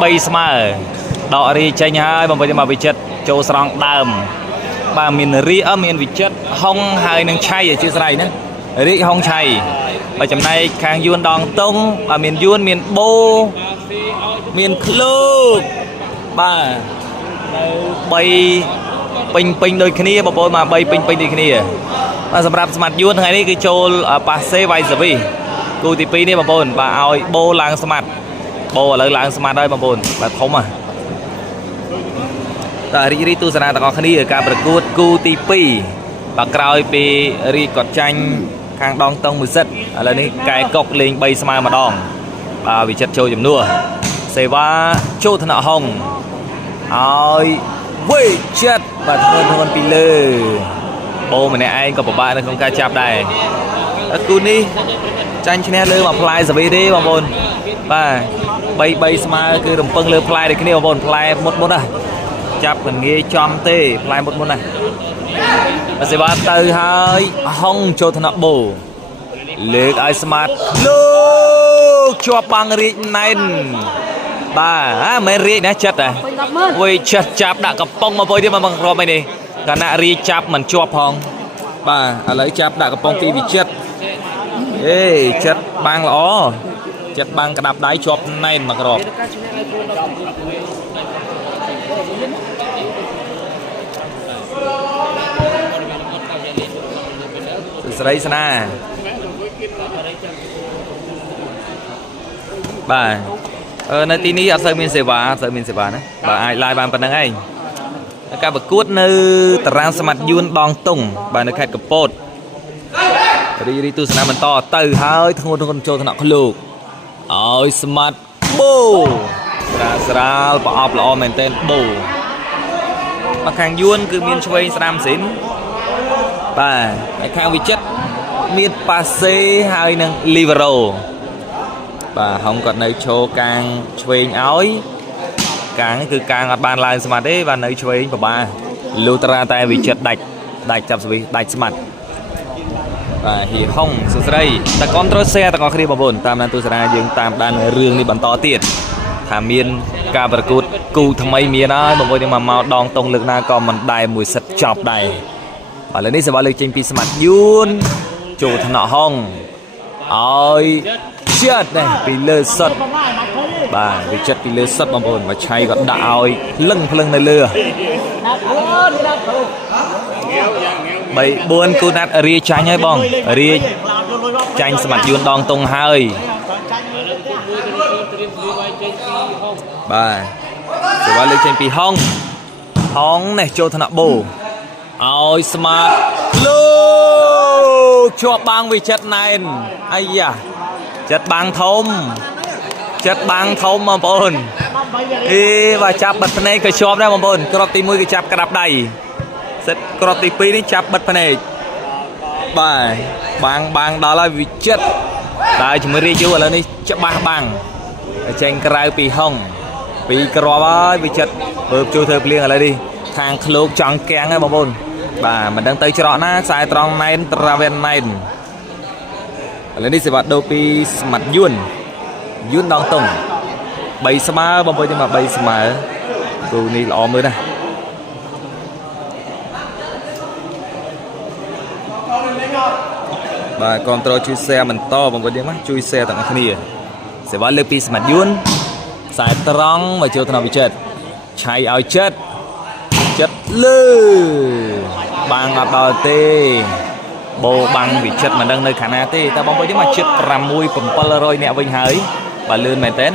bay smile đọ đi tranh hai bằng với mà bị chết châu sòng đầm bà miền ri ở miền vị chất hông hai nâng chay ở chưa này nữa ri hông chay ở trong này càng yuan đòn tung và miền yuan miền bô miền club bà bay pin pin đôi kia bà bố mà bay pin pin đôi kia mà sầm rạp mặt yuan ngày này cái châu passe vay giờ vi cô thì pi này bà bố bà ao bô lang smart bô lại lang smart đây bà bố bà thống à tại ri tu sanaตะกอคณีการประกวดกูตีปีปากกรอยปีรีกอดจังข้างดองตรงมือเสร็จอะไรนี่ไก่กกเลงใบสมามาดองวิจัดโชว์จำนัวเสว่าโชว์ธนาหงเอาเว้ยเช็ดบัดทนปีเลยโบมันเนี่ยไอ้กับป้าเนี่ยคงกล้าจับได้กูนี่จังชนะเลยมาพลายสวีดีบางบนป้าใบสมาคือดมเปิงเลยพลายเด็กนี่บางบนพลายหมดอ่ะจับเหมือนงี้จอมเต้พลายหมดnày mà sẽ bắt từ hai hông cho thằng bồ lệch ai smart lúc cho băng riết này bà mấy riết nó chật à quay chật chạp đã cặp bông mà với đi mà bằng rồi mày đi cả nạ riết chạp mình cho phong bà lấy chạp đã cặp bông tí bị chật ê chật băng lõ chật băng cả đạp đáy chọp này mà rồi đây sana bà nơi tí ní ở sơ miền Sài Gòn đấy bà ai lại bàn phần năng anh các bậc cút nơi tàng smart yun đong tung bà nơi khai cặp bột đi tu sana mình to từ hai thằng con trâu thằng nọ lục ôi smart bô ra bà ọp là om tên bô mà càng yun cứ miền chơi sam xín bà khang vị chất miền passe hai nâng libero bà không còn nơi cho càng chơi áo càng cứ càng ở bàn lại smart đấy và nơi chơi bà lutra tay vị chất đạch chập vị đạch smart và hi không số đây ta control xe ta có khi bảo bồn tam nan tu sara dương tam đan rương đi bắn to tiền thả miền ca bật cút cụ thằng mấy miền đó một người mà màu đòn tông lực na còn mình đài mùi sật chọc đài và lầnนี้sẽ vào lịch trình smart yun chủ thằng nọ hông ôi chết này bị lơ sật bà bị chết bị lơ sật mà bồn mà chay gọt đạo lưng này lừa bảy buôn cô nát ria tranh hay bong ria tranh smart yun đòn tung hơi bà sẽ vào lịch trình hông này cho thằng nọ bù ôi smart luôn cho băng vì chất này ai da chất băng thông mà bồn đi và chắp bật này cái shop đây mà bồn crop tí mũi cái chắp cái đạp đầy set crop tí pi đi chắp bật này bài băng đó là vì chất tại chúng mới đi chưa là đi chắp băng trên cái pi hồng pi crop ấy vì chất bơm chui thơm liền là đi thang khluộc tròn keng ấy mà bồn bà mình đang tới cho nó sai tròn này traven này lên đi sẽ bắt đầu pi mặt yun đong tung bay smart bông bơi nhưng mà bay smart cô ni lọ mới này bà control chui xe mình to bông bơi nhưng mà chui xe tặng cái này sẽ bắt được pi smart yun sai tròn mà chiều thằng nào bị chết chạy ao chết lư bằng ngọt đỏ tê bồ bằng vị chất mà đang nơi khả năng tê ta bóng với những mà chất ram mùi phẩm polaroid nè vinh hới và lươn mày tên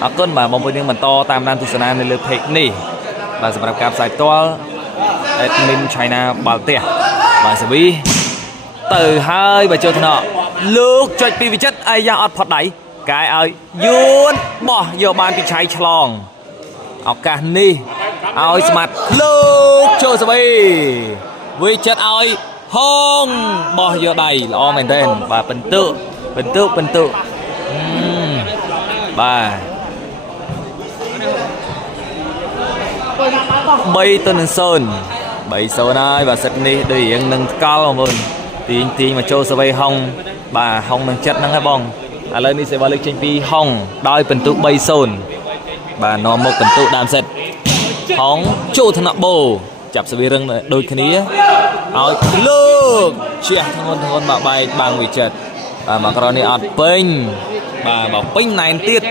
ở cơn mà bóng với những mình to tam nan tu sana nên lươn thịt nỉ và sẽ bắt gặp giải to admin China bảo tiền và sẽ bị từ hai và cho thằng nọ lúc cho vị chất ai ra ọt phật đẩy cái ơi yun bỏ vô ban bị cháy chlong học cả ni ơi smart lúc cho sẽ bị vị chất ơi hông bỏ vô đầy là mình tên và bình tự bà bay tên sơn bay sơn ai và Sydney đi ăn nâng cao mà tiền mà cho sẽ bay hông bà hông nâng chất nâng hay bong lên đi sẽ vào lịch trình pi hông đôi bình tự bay sơn bà nó một phần tụ đam set hóng chu thằng nọ bồ chập sự rừng đôi khi ní áo lơ chia thằng bà bay bằng vị chật bà mà còn đi ọt pin bà bảo pin này tiết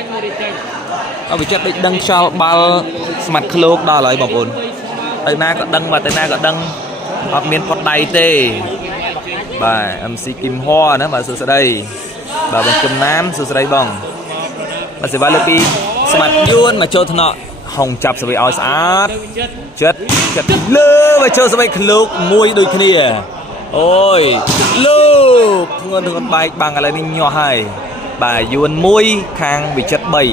ở vị chật định đăng cho ba mặt khô đó lại bảo ổn tay na có đăng và tay na có đăng hoặc miền phật đầy tê bà MC Kim Hoa nữa mà sự đây bà bằng Kim Nam sự đây bằng bà sẽ vào lớp đi mặt yun mà cho thằng nọ hồng chập sẽ bị oi sát chết chết lơ và cho sẽ bị khlúc môi đôi kia ôi lơ thương bài bằngอะไรนี่nhỏ hay bà yun môi khang bị chết bầy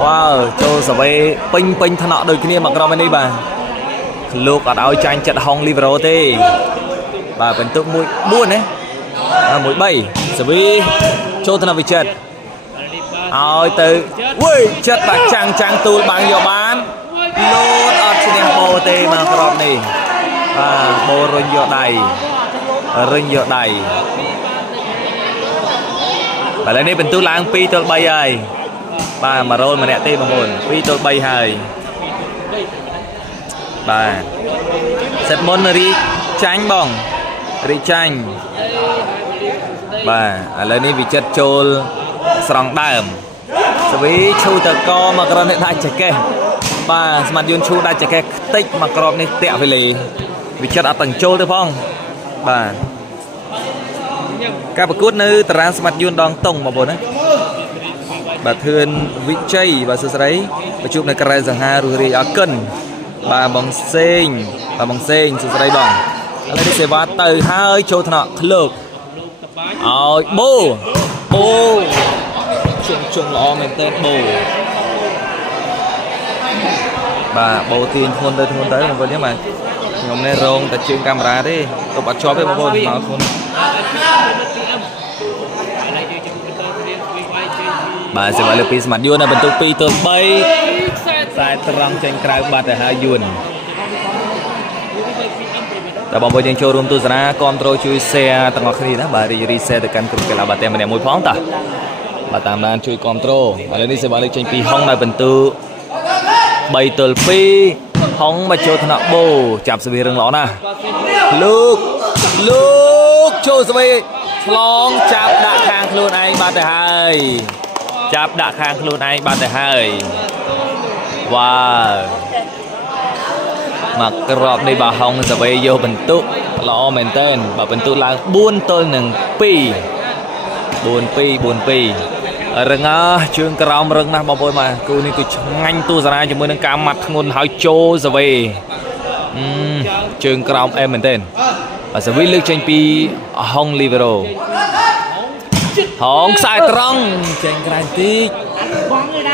wow cho sẽ bị pin pin thằng nọ đôi kia mà cái này bà lúc ở áo tranh chặt hong libero tê bà vẫn tự mũi buôn đấy mũi bay sẽ bị cho thằng nào bị chết ôi từ ui chết bà trang tu bằng nhiều bán lốt ở trên bồ tê mà còn này bồ rinh vô đầy bà lên đây bình tu lang pi tôi bay ơi bà mà rồi mà nè tê mà buồn pi tôi bay hơi bà set môn ri chanh bong ri chanh bà lên đây bị chết trôi sòng đầm vì chu tờ co mà còn này đại chạy kê bà mặt yun chu đại chạy kê tích mà còn này tẹo về lì vì chết ở tầng trôi thôi phong bà các bà cút nữ tờ mặt yun đòn tông mà buồn á bà thương vị chay bà sơ sấy bà chụp này cái rằng ha rồi ở cân bà bằng sen sơ sấy bằng lấy đi xe va từ hai châu thọ lược ôi bô chung lo mình tên bồ bà bồ tiền thôn tới một vấn mà nhóm này rong ta chuyên camera đi tôi bắt cho với một con nó không bà sẽ bảo là pi smart yun là bên tôi pi tôi bay tại trang trên trái bát là hai yunแต่บางคนยังโชว์รูมตัวสนะคอนโทรลช่วยเสียตั้งแต่คืนนะบารีรีเซ็ตกันกลุ่มกีฬาบาเต็มมันเนี่ยมวยพ้องตาbà tam đàn chui control ở đây sẽ bảo lịch trình pi hong này bẩn tư bay từ phi hong mà cho thằng bồ chạm sự việc rừng ló nè lúc cho sự việc long chạm đã khang luôn anh ba tại hai chạm đã khang luôn anh ba tại hai wow mặc rọp này bà hong sẽ về vô bẩn tư ló mình tên bà bẩn tư là buôn tôi nừng pi buôn pi rừng trường cào rừng na bao bôi mà cô này cứ nganh tu ra cho mới nâng cao mặt ngôn hỏi trô rồi về trường cào em mình tên và sẽ viết lên trên pi hong libero hong sai trăng trên cái tí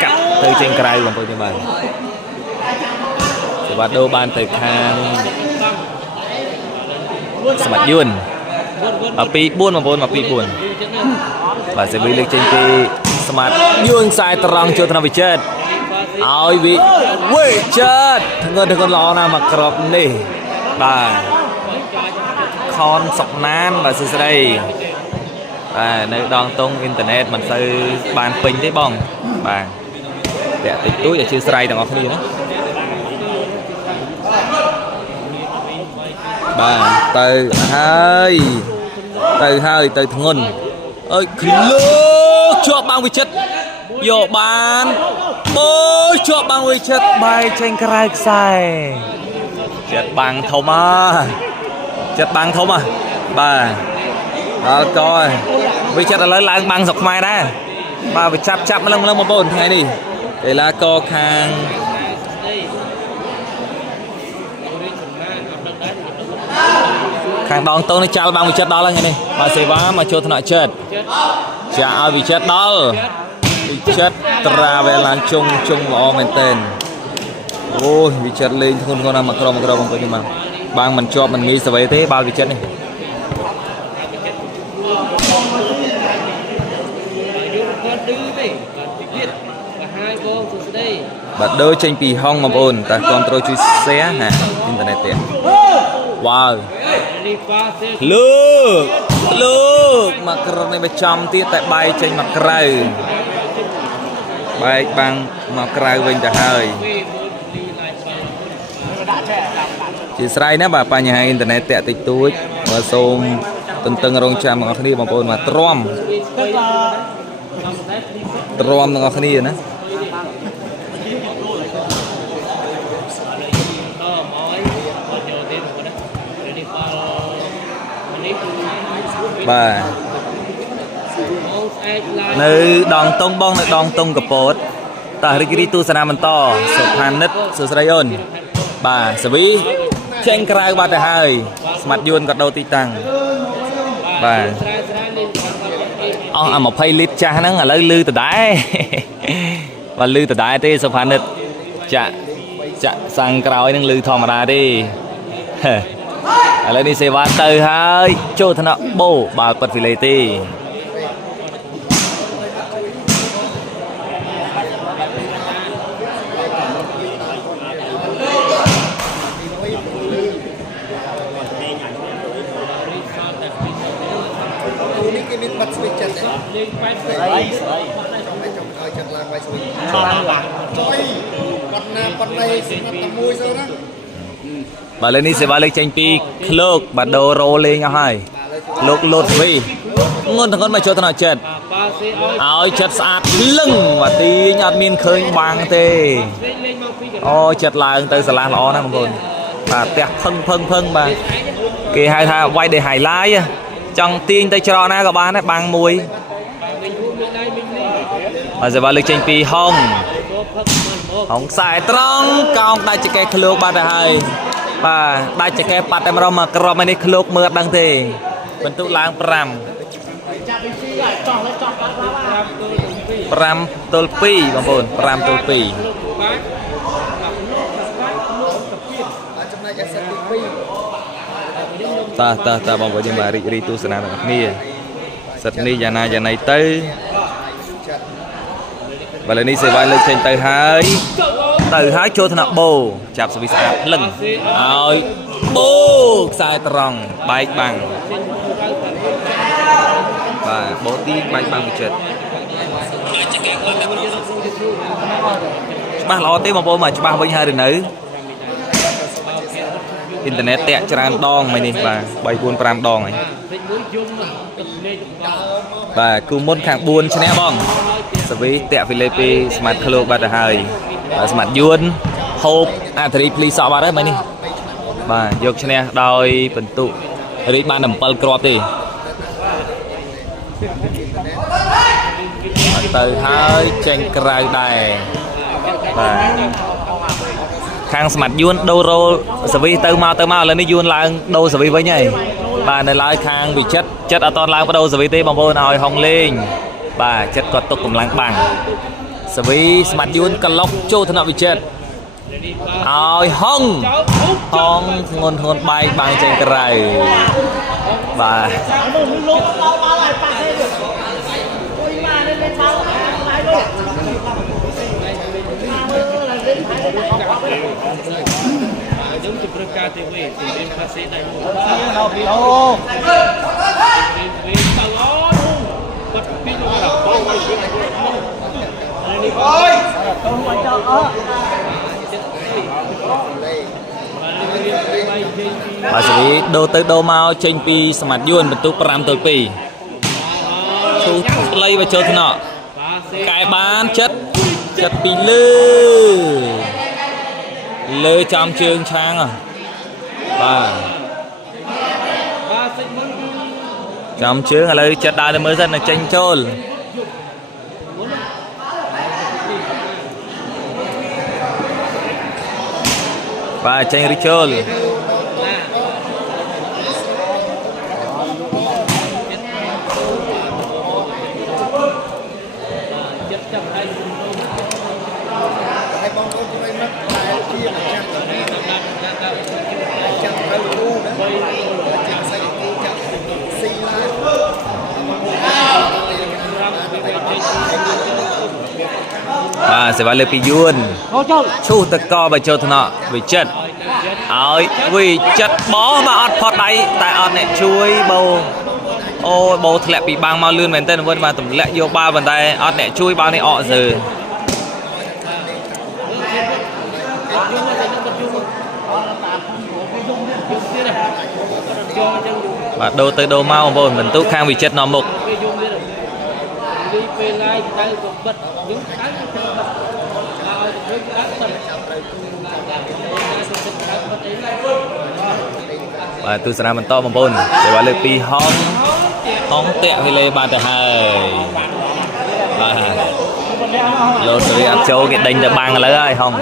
cắt từ trên cái bằng bôi cho bạn sẽ bắt đầu ban từ khang smart yun ở pi buôn mà bôi mà pi buôn và sẽ viết lên trên pi smart yun sai trăng cho thằng bị chết ôi bị chết thằng con lo nào mà cọp đi bà con sọc nan và sự đây và nơi đòn tung internet mình sẽ bàn pin đấy bong bà để tịch túi để chưa say đằng không gì đó bà từ hai từ thằng ngân ơi lơ cho băng bị chết vô bàn bôi cho băng bị chết bay trên cái sai chết bằng thông à bà đó coi bị chết là lấy lang bằng dọc mai đó bà phải chắp lưng một bồn thế này đi để là co khang đòn tông nó trao bằng bị chết đó là như này bà sẽ vá mà cho thằng nào chết chả bị chết đó bị chết tra về lan chung lo men tên ôi bị chết lên không con nào mà còn có nhưng mà bang mình cho mình nghĩ sao vậy thế bao bị chết này bật đôi trên pi hong mà ôn ta control chui xé hả internet tiền wow lược mà cái này bị chăm tiết tại bay trên mặt cây បែកបាំងមកក្រៅវិញទៅហើយជាស្រ័យណាបាទបញ្ហាអ៊ីនធឺណិតតាក់តិចតួចបើសូមទន្ទឹងរង់ចាំបងប្អូនបងប្អូនមកទ្រាំទាំងអស់គ្នាណាបាទនៅដងតុងបងនៅដងតុងកពតតើរីករាយទស្សនាបន្តសុផានិតសួស្ដីអូនបាទសវីចេញក្រៅបាត់ទៅហើយស្មាត់យួនក៏ដូរទីតាំងបាទអស់អា20លីត្រចាស់ហ្នឹងឥឡូវលឺដដែលបាទលឺដដែលទេសុផានិតចាក់សាំងក្រោយហ្នឹងលឺធម្មតាទេឥឡូវនេះសេវាទៅហើយចូលថ្នាក់បូបាល់ប៉ិតហ្វីលេទេបាទលើនេះសេវាលើកចេញពីឃ្លោកបាទដូរ៉ូលេងអស់ហើយលោកលូតវីងន់ទាំងគាត់មកចូលថ្នាក់ចិត្តឲ្យចិត្តស្អាតលឹងបាទទីញអត់មានឃើញបាំងទេអូចិត្តឡើងទៅស្រឡះល្អណាស់បងប្អូនបាទផ្ទះផឹងបាទគេហៅថាវាយដោយ highlight ចង់ទាញទៅច្រកណាក៏បានដែរបាំងមួយបាទសេវាលើកចេញពីហុងខ្សែត្រង់កោងដាច់ចកេះឃ្លោកបាត់ទៅហើយបាទដាច់ចកេះបាត់តែម្ដងមកក្របនេះឃ្លោកមើលអត់ដឹងទេបន្ទុកឡើង5ទល់2បងប្អូន5ទល់2តើបងប្អូនយើងបាទរីករាយទស្សនាទាំងគ្នាសិតនេះយ៉ាងណាយ៉ាងណីទៅបាទលើនេះសេវាលើកចេញទៅហើយចូលថ្នាក់បូចាប់សវិស្អាតភ្លឹងឲ្យបូខ្សែត្រង់បែកបាំងបាទបូទីបែកបាំងមួយចិត្តច្បាស់ល្អទេបងប្អូនមកច្បាស់វិញហើយឬនៅអ៊ីនធឺណិតតាក់ច្រើនដងមិញនេះបាទ3 4 5ដងហើយបាទគូមុនខាង4ឈ្នះបងសវីតាក់ហ្វីលេពីស្មាត់ឃ្លោកបាត់ទៅហើយស្មាត់យួនហូបអាធារីភ្លីសក់បាត់ហើយមិញនេះបាទយកឈ្នះដោយបន្ទុករីកបាន7គ្រាប់ទេទៅហើយចេញក្រៅដែរបាទខាងស្មាត់យួនដូររ៉ូសវីទៅមកឥឡូវនេះយួនឡើងដូរសវីវិញហើយបាទនៅឡើយខាងវិចិត្រចិត្តអត់តឡើងបដូរសវីទេបងប្អូនឲ្យហុងលេងបាទចិត្តគាត់ទុកកម្លាំងបាំងសវីស្មាត់យួនកឡុកចូលថ្នាក់វិចិត្រឲ្យហុងធ្ងន់បែកបាំងចេញក្រៅបាទយើងជម្រើសការទេវិញពីរៀនភាសាដៃមួយដល់ពីអូវិញទៅអូបាត់ពីនោះដល់បងមកវិញនេះអើយទៅមកចោលអត់បាទសេរីដូរទៅដូរមកចេញពីស្មាត់យួនបន្ទុក5ទល់2ឈូសខ្លីមកចូលថ្នាក់កែបានចិត្តពីលើចំជើងឆាងបាទចំជើងឥឡូវចិត្តដើរទៅមើលសិនចេញចូលបាទចេញរីចូលបាទសេវាលើពីយួនឈូសតកបើចូលថ្នាក់វិចិត្រឲ្យវិចិត្របោះមកអត់ផុតដៃតែអត់អ្នកជួយបោអូបោធ្លាក់ពីបាំងមកលឿនមែនទែនវិញបាទទម្លាក់យកបាល់ប៉ុន្តែអត់អ្នកជួយបាល់នេះអកសើ bà đô tới đô mau rồi mình tú khang vì chết nó mục bà tu sanh mình to mà bồn để bà lên pi hóng tẹo hay lên bàn từ hai bà lô sợi ăn châu cái đánh được bằng lấy ai không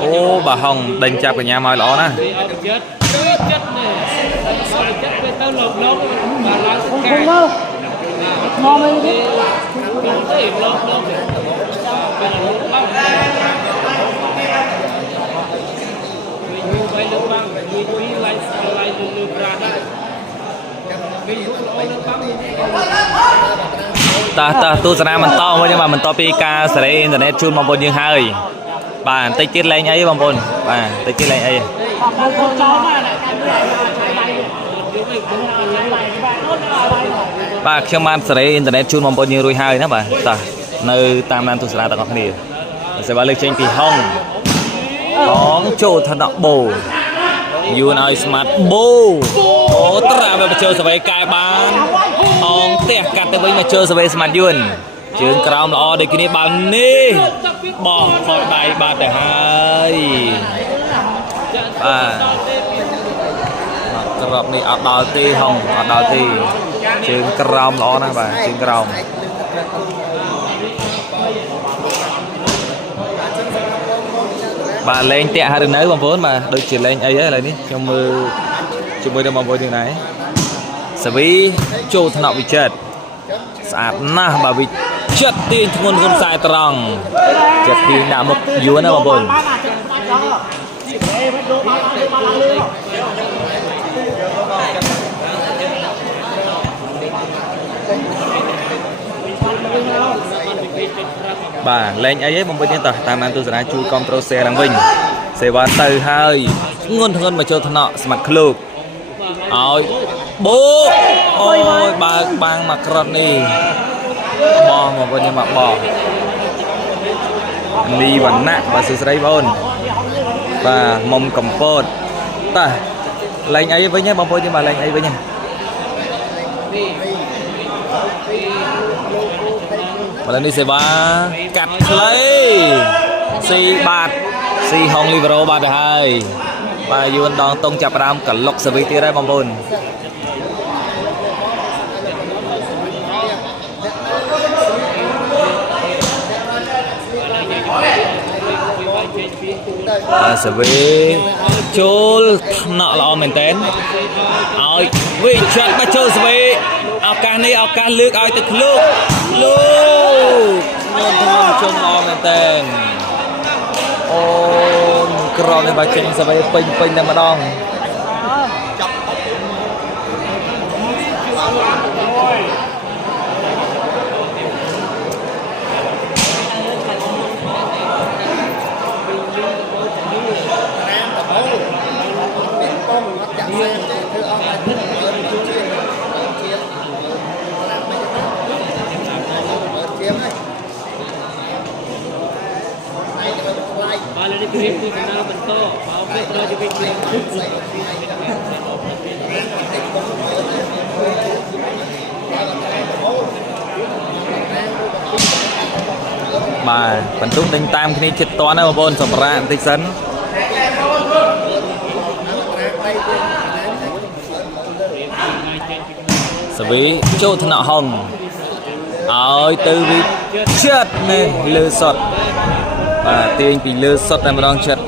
ô bà Hồng đánh chạp ở nhà mời lõ nè ta tu sanh mình to nhưng mà mình to pi ca sẽ internet chun mà bồn như hai bà tay chết lên ấy bông bồn bà tay chết lên ấy bà khi mà sẽ internet chun mà bồn như rồi hai nữa bà ta nơi tam nan tu sanh ta có cái gì sẽ bà lên trên thì hong chỗ thật đậm bồ you know smart bồ ô tra về chơi sẽ cài bàn hong tẹt cắt tới với mà chơi sẽ smart yun trường cào là để cái này bàn đi bỏ khỏi bài ba để hai cào này ở đào tì hồng ở đào tì trường cào là nè bà trường cào bà lên tẹt hai đứa nấy bằng vốn mà đôi chỉ lên ấy là đi trong mưa chúng tôi đang mong vui như này sẽ bị trâu thằng nào bị chết sạt na bà bị chết tiền thằng con sai trăng chết tiền đã một vua nữa mà bồn bà lên ấy bằng vui như tờ tam an tôi sẽ chui control xe đang vinh xe vào từ hai ngon thằng mà chơi thằng nọ smart club ôi bố ôi bà bang mặt rợn đi bò mà coi như mà bò đi vẫn nặng và sự sấy bồn và mông cầm phốt ta lên ấy với nhé bông phôi nhưng mà lên ấy với nhé và lên đi xe ba cắt lấy si bạt si hồng libero ba để hai và yuan đòn tông chập ram cả lộc sợi tia đây bông phôi sẽ về chôn nọ là mình tên ơi vì chuyện ba chơi sẽ về ao cá này ao cá lướt ai từ lúc luôn thằng chôn lo mình tên ôi còn này ba chơi sẽ về pin pin nằm ở đâu bà phần túc đánh tam cái này chết toán đâu bôn sập ra tích sấn sở ví châu thân nọ hồng ơi từ vì chết nên lơ sọt và tiền bị lơ sọt này mà đang chết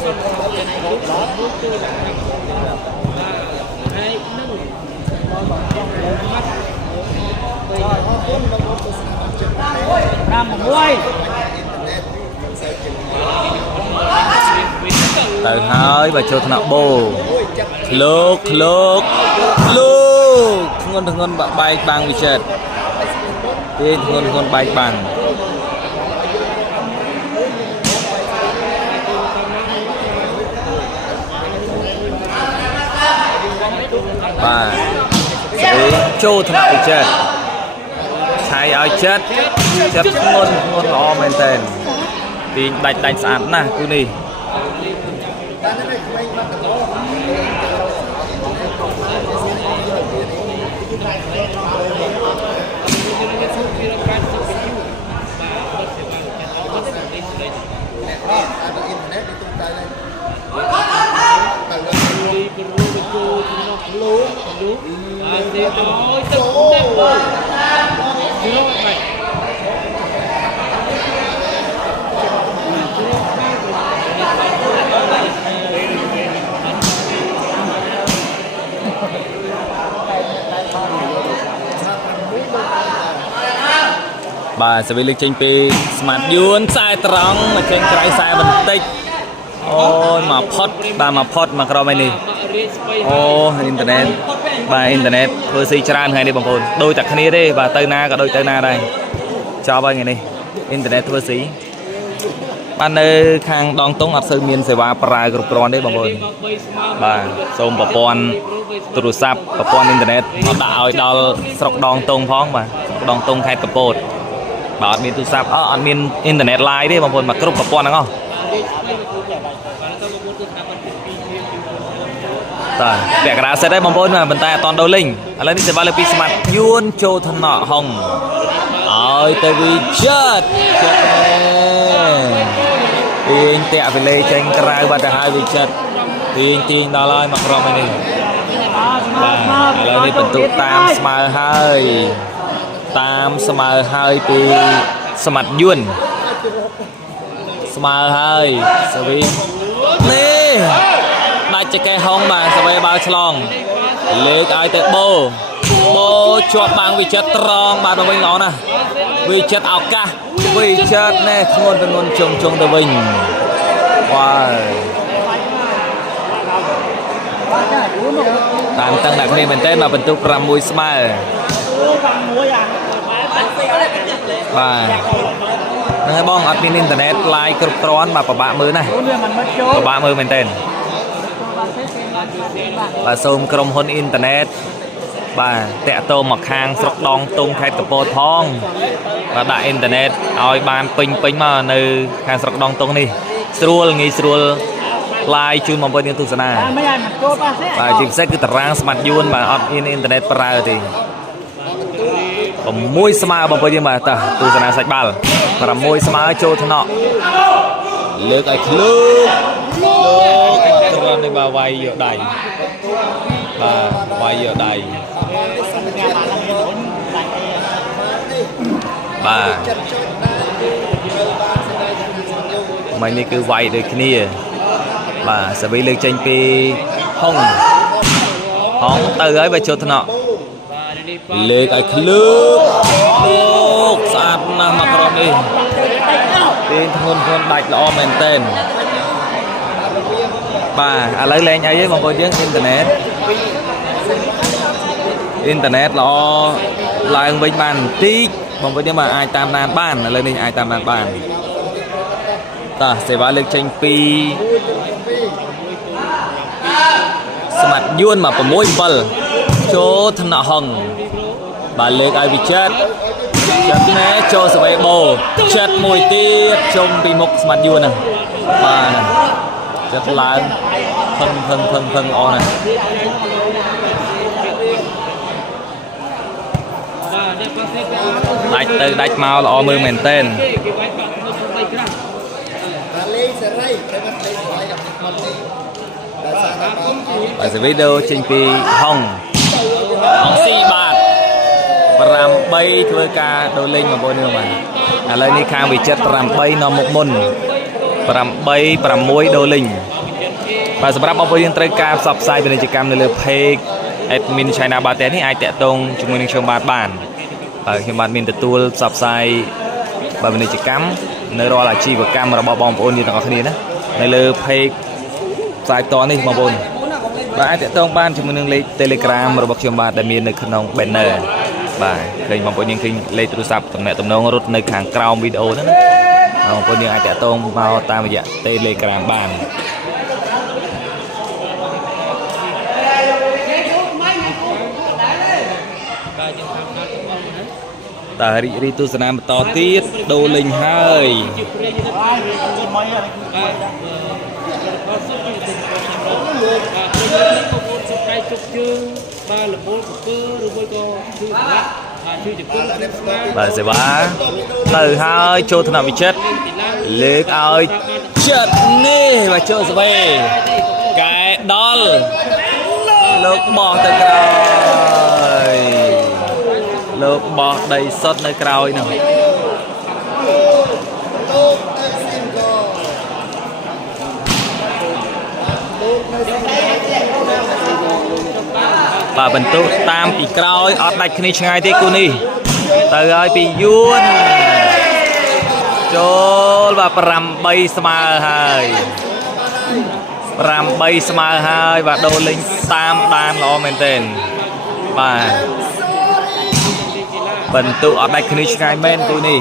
từ hai và châu thân nọ bồ lúc ngon bay bang bị chết tiền ngon bay bang và châu thằng nào chết chạy ở chết chết ngôn ngôn lo men tên thì đánh sẵn nè cứ đi bà sẽ bị lực tranh pi smart yun sai trắng mà trên cái sai bình tĩnh ôi mà pot mà cái này ô internet bà internet vừa xì tràn hay đi bằng cồn đôi chặt này đi bà tây na cả đôi tây na đây cho bao ngày này internet vừa xì ban nơi khang đong tung áp sư miền sài gòn prai group ron đấy bằng cồn bà xôm bà pon tụt sập bà pon internet nó đạo đào sọc đong tung phóng bà đong tung khai cặp bột bà ăn miền tụt sập ăn miền internet live đấy bằng cồn mà group bà pon đúng không vẽ cái sẽ đây bóng bôn mà bên tay toàn đầu linh lên đi sẽ vào lên smart yun châu thân nọ hồng ơi tại vì chết tiền tẹo về lấy tranh cài bắt hai vị chết tiền đó lại mặc rộng này lên đi bật tụ tam smart hai thì smart yun smart hai sẽ vì nè đại chạy cây hông mà sẽ bay bao chlong lấy ai tới bô chọt bằng vị chất tròn bạn đồng minh nó nè vị chất ảo ca vị chất nè ngôn trông từ bình wow tạm tăng đặc biệt mình tên là bình tục ram mùi smile và nó bong admin internet like cực tròn mà bạn mới này bạn mới mình tên bà xôm krom hôn internet bà tẹt tô mặc hàng sọc đong tung khai tập bột phong và đại internet oi ban pin mà nơi hàng sọc đong tung đi srul nghi srul like chui mong bên những tu sana và chính sách cứ tarang smart yun mà on internet para thì còn môi smart mong bên mà ta tu sana sạch bal và môi smart cho thằng nọ lướt ai lướt này bà vay ở đây bà vay ở đây bà mày này cứ vay được kia bà sẽ bị lực tranh pi không từ ấy bà cho thằng nọ lê cái lướt sát nằm mặc rồi đi tên thôn đạch là o tên bà lấy lên ấy bằng coi chứ internet lo lại bên bàn tí bằng coi chứ mà ai tam nan bàn lên đi ai tam nan bàn ta sẽ vào lực tranh pi smart yun mà có môi bal cho thân nọ hồng bà lên ai bị chết né cho sẽ bay bồ chết mùi tiết trong bị một smart yun này bà này rất là thân o này đạch từ đạch màu là o mưa mền tên và video trên pi hồng si bạc ram bay thôi ca đôi linh mà bôi nữa mà lên đi khang bị chết ram bay nó một môn ram bay ram muối đôi linh vàสำหรับบางคนยังตระการสอบไซเป็นกิจกรรมในเรือเพกแอดมินชัยนาบาเต้ที่ไอแตะตรงจุดมือหนึ่งชมบาทบ้านเขียนบาทมินตะตูสอบไซเป็นกิจกรรมในรอหลายชีวกรรมเราบางคนอยู่ต่างกันนี้นะในเรือเพกสายตอนนี้บางคนvàไอแตะตรงบ้านจุดมือหนึ่งเลยเทเลกราฟเราบอกชมบาทได้มีในขนมเบนเนอร์บ่ายเคยบางคนยังเคยเลยโทรศัพท์ตำแหน่งตำแหน่งรถในขางกราววิดีโอนั่นนะบางคนยังไอแตะตรงมาตามอย่างเทเลกราฟบ้าน តារីទស្សនាបន្តទៀតដូរលេងហើយបាទសេវាទៅហើយចូលថ្នាក់វិចិត្រលើកឲ្យចិត្តនេះបាទចូលស្វេកែដល់លោកបោះទៅក្រោយលោកបោះដីសុតនៅក្រោយនោះបាទបន្ទុកតាមពីក្រោយអត់ដាច់គ្នាឆ្ងាយទេគូនេះទៅហើយពីយួនចូលបាទ8ស្មើហើយ8ស្មើហើយបាទដូរលេងតាមដានល្អមែនទែនបាទបន្ទុកអត់ដាច់គ្នាឆ្ងាយមែនគូនេះ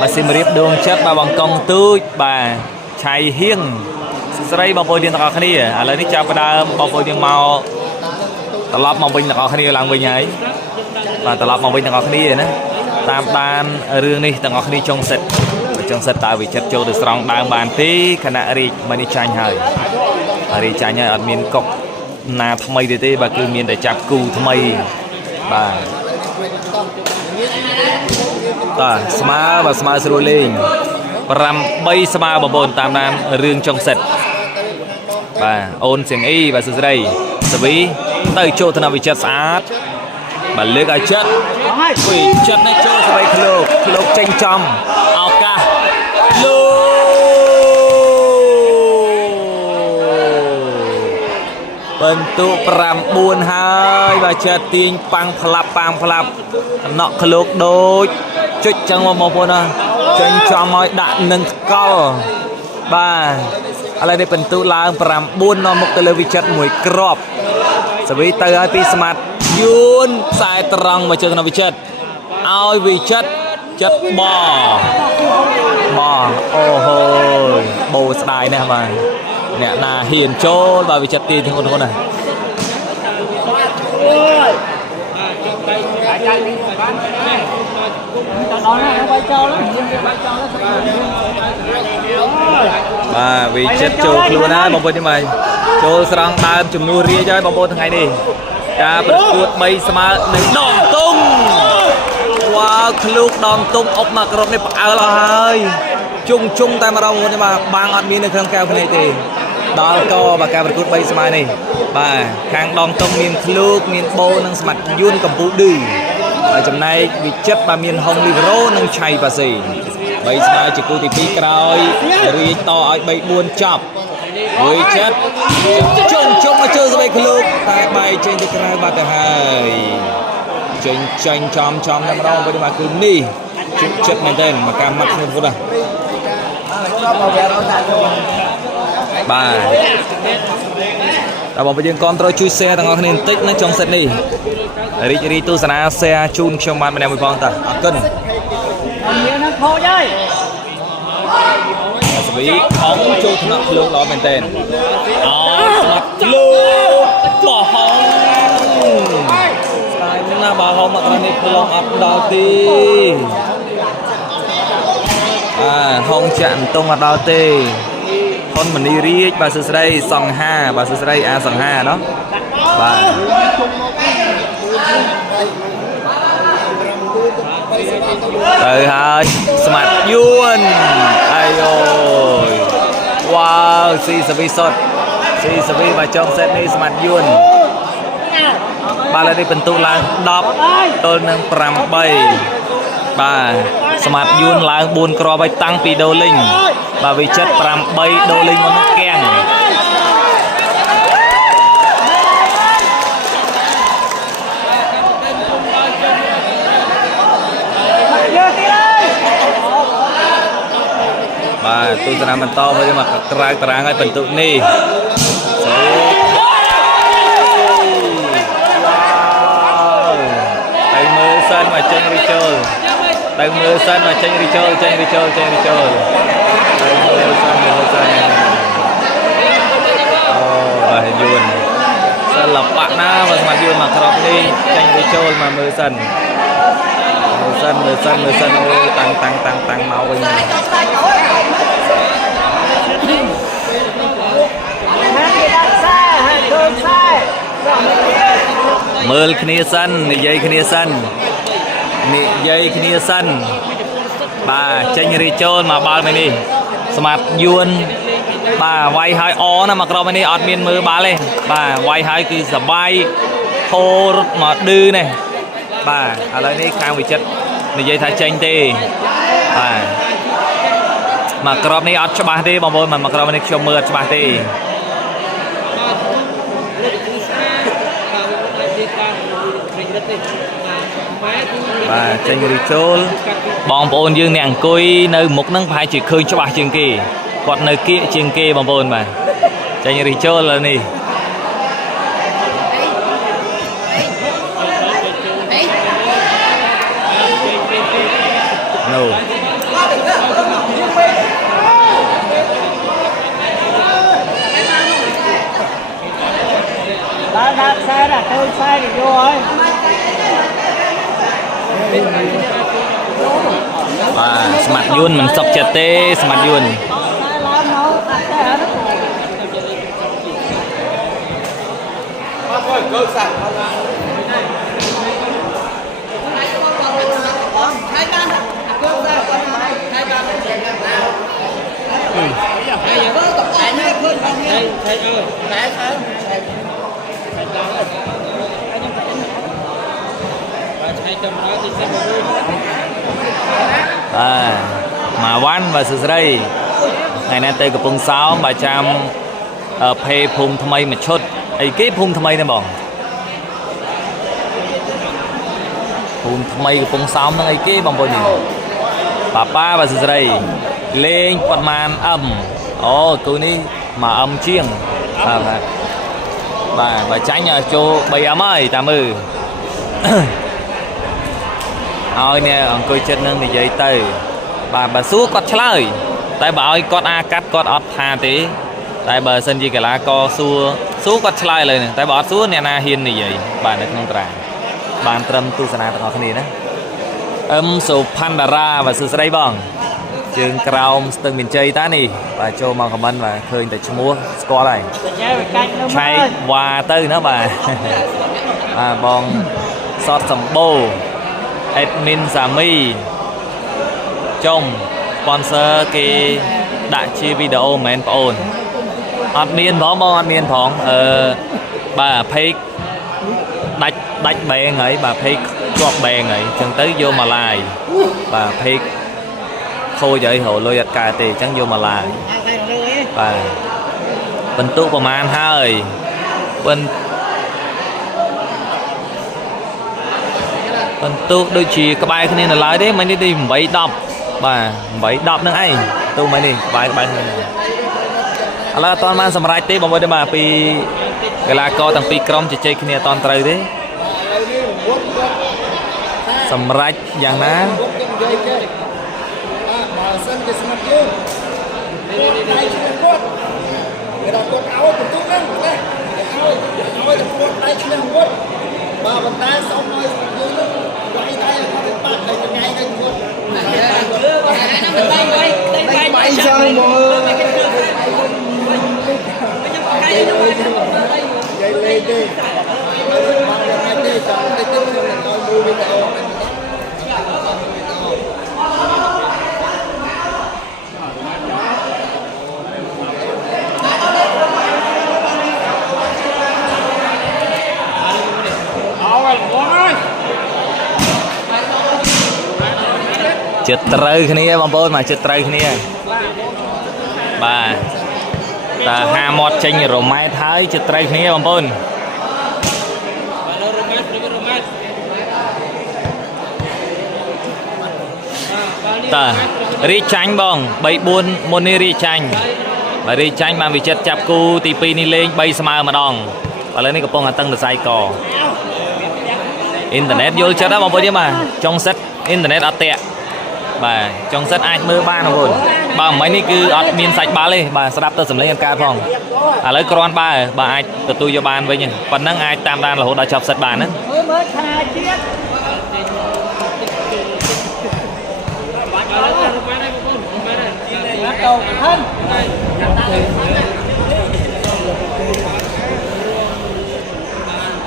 បាទសៀមរាបដួងចិត្តបាទបងកងទូចបាទឆៃហៀងស្រីបងប្អូនទាំងអស់គ្នាឥឡូវនេះចាប់ផ្ដើមបងប្អូនយើងមកត្រឡប់មកវិញទាំងអស់គ្នាឡើងវិញហើយបាទត្រឡប់មកវិញទាំងអស់គ្នាណាតាមដានរឿងនេះទាំងអស់គ្នាចុងសិតតើវិចិត្រចូលទៅស្រង់ដើមបានទេគណៈរាជមនីចាញ់ហើយរាជចាញ់ហើយអត់មានកុកណាថ្មីទេបាទគឺមានតែចាប់គូថ្មីបាទស្មើបាទស្មើស្រួលលេង8ស្មើបងប្អូនតាមដានរឿងចុងសិតបាទអូនសៀងអ៊ីបាទសុស្រីសវីទៅចូលថ្នាក់វិចិត្រស្អាតបាទលើកឲ្យចិត្តវិចិត្រនេះចូលស្វ័យឃ្លោកចេញចំឱកាសលោកបន្ទុក9ហើយបាទចិត្តទាញប៉ាំងផ្លាប់អណក់ឃ្លោកដូចចុចចឹងបងប្អូនណាចេញចំឲ្យដាក់នឹងថ្កល់បាទឥឡូវនេះបន្ទុកឡើង9នាំមុខទៅលើវិចិត្រមួយគ្រាប់សវីទៅឲ្យពីស្មាត់យួនខ្សែត្រង់មកជើងក្នុងវិចិត្រឲ្យវិចិត្រចិត្តបអូហូយបោស្ដាយណាស់បាទអ្នកណាហ៊ានចូលបាទវិចិត្រទីធ្ងន់ណាស់បាទវិចិត្រចូលខ្លួនហើយបងប្អូននេះមកចូលស្រង់ដើមជំនួសរាជហើយបងប្អូនថ្ងៃនេះការប្រកួត3ស្មើនឹងដងតុងវ៉ាវឃ្លោកដងតុងអុកមកក្រុមនេះផ្អើលអស់ហើយជុងតែម្ដងនេះបាទបាំងអត់មាននៅក្នុងកែវភ្នែកទេដល់កបាទការប្រកួត3ស្មើនេះបាទខាងដងតុងមានឃ្លោកមានបូនិងស្មាត់យួនកម្ពុជាឌឺហើយចំណែកវិចិត្របាទមានហុងលីវរ៉ូនិងឆៃប៉ាសេ3ស្មើជាគូទី2ក្រោយរាជតឲ្យ3-4ចប់វិចិត្រជុំមកជើស្វ័យឃ្លោកតែបែកចេញទៅក្រៅបាត់ទៅហើយចេញចំតែម្ដងវិញបាទគឺនេះជិតចិត្តមែនទែនមកការម៉ាត់ខ្លួនណាបាទតែបងប្អូនយើងគ្រប់ត្រូវជួយ share ទាំងអស់គ្នាបន្តិចនៅចុងសិតនេះរីកទស្សនា share ជូនខ្ញុំបានម្នាក់មួយផងតាអរគុណមាននឹងខូចហើយសវីអងចូលថ្នាក់ឃ្លោកល្អមែនទែនអស្មាត់ឃ្លោកបោះហងស្ដាយណាស់បោះហងមកត្រង់នេះផ្លងអត់ដល់ទេហងចាក់អន្ទង់អត់ដល់ទេហ៊ុនមនីរាជបាទសួស្ដីសង្ហាបាទសួស្ដីអាសង្ហាណោះបាទទៅហើយស្មាត់យួនអាយអូយវ៉ាវស៊ីសវីសុតស៊ីសវីបាទចុងសេតនេះស្មាត់យួនបាទឥឡូវនេះបន្ទុកឡើង10ទល់នឹង8បាទស្មាត់យួនឡើង4គ្រាប់ហើយតាំងពីដូលេងបាទវិចិត្រ8ដូលេងមកនោះកៀងបាទទស្សនាបន្តមកមកក្រៅតារាងឲ្យបន្ទុកនេះទៅមើលសិនមកចេញរីចូលទៅមើលសិនមកចេញរីចូលទៅមើលសិនអូបាទយួនសិ lập bạn na và mặt dương mà crop đi tranh với trôi mà mưa sân ôi tăng máu với mưa kia sân dây kia sân dây kia sân bà tranh đi trôi mà bao mày đi mặt dương bà quay hai ó nè mà crop đi ọt miên mưa ba lên bà quay hai cứ sờ bay thô mà đưa này bà ở đây này khang bị chất này dây thái chanh tê bà mà crop này ọt cho bà tê bằng bôi mà crop này cho mưa cho bà tê bà chanh đi chôn bong bồn dương nè cùi nơi một nắng phải chỉ khơi cho bà trường kỳ còn nơi kia trên kia bằng bồn mà chạy như đi chơi là nè no đã sai là tôi sai thì vô rồi và smart yun mình sọc chặt tê smart yun mà Văn và sự đây ngày nay tây của Pung Sáu bà trăm phê phung tham ấy mà chốt ấy cái phung tham ấy này bọn phung tham ấy của Pung Sáu nó ấy cái bằng bao nhiêu bà pa và sự đây lên quạt màn âm cô ní mà âm chiêng bà tránh nhà cho bay ấm ơi tạm ơi nè ông coi chân nâng thì dây tay bà xúa cọt chơi tại bà ơi cọt a cắt cọt ọt tha tí tại bà sân gì cả lá co xúa cọt chơiเลยtại bà xúa nè na hiên này vậy bà nó không trả bàn trầm tu sana tao cái này đó số Pandara và sự đây bằng trường cao từng miền chơi ta nè và cho mong comment và khơi tại mua score này chạy qua tới nữa bà bong shot sầm bô admin Sami trong sponsor cái đại chi video men phone admin phóng admin phóng bà fake đạch bè ấy bà fake chọt bè ấy chẳng tới vô mà lại bà fake thôi vậy hồ lôi cả thì chẳng vô mà lại bà bình tu của man hơi bình tu đôi chỉ các bài này là lái đấy mấy đi bảy đọc nữa anh tu mấy đi bài là toàn man sầm rai tê bằng bôi mà pi cái là co thằng pi crom chỉ chơi cái này toàn trời đấy sầm rai dạng ná bà vận tay xong rồi quay tay bắt lại cái ngay cái bay sao mà dây lên đi mang ra hai tay xong tay tiếp theo là coi mua video chật trời cái này bằng bôi mà chật trời cái này bà ta hà mọt chênh rồi mai thái chật trời cái này bằng bôi ta ri chanh bong bay buôn môn ri chanh và ri chanh mà bị chật chạp cu tì pi ni lên bay sama mà đòn và lên đây có phong tăng được sai cò internet vô chật đó bằng bôi chứ mà trong sách internet ở tẹt បាទចុងសិតអាចមើលបានបងប្អូនបើមិននេះគឺអត់មានសាច់បាល់ទេបាទស្ដាប់ទៅសំឡេងអង្ការផងឥឡូវគ្រាន់បើអាចទទួលយកបានវិញប៉ុណ្ណឹងអាចតាមដានរហូតដល់ចប់សិតបានណា mới khai chiếc bắt đầu thân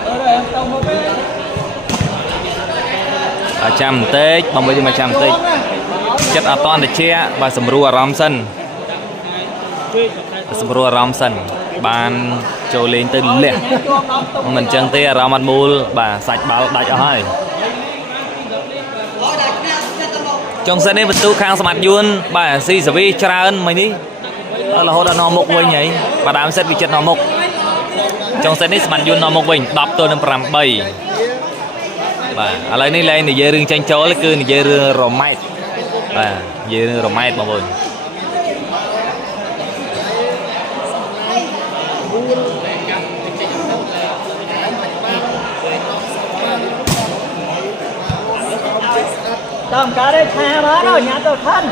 rồi em tông một cái ចាំបន្តិចបងមើលមកចាំបន្តិចចិត្តអត់តន់តិចបាទសម្រួលអារម្មណ៍សិនសម្រួលអារម្មណ៍សិនបានចូលលេងទៅលះមិនអញ្ចឹងទេអារម្មណ៍អត់មូលបាទសាច់បាល់ដាច់អស់ហើយចុងសិននេះបន្ទូខាងសមត្ថយួនបាទស៊ីសាវីច្រើនមិញនេះរហូតដល់នាំមុខវិញហើយបាទដើមសិតវាចិត្តនាំមុខចុងសិននេះសមត្ថយួននាំមុខវិញ10ទល់នឹង8បាទឥឡូវនេះលែងនិយាយរឿងចាញ់ចូលគឺនិយាយរឿងរម៉ែតបាទនិយាយរឿងរម៉ែតបងប្អូន tầm cá đây tha má rồi nhà tôi thân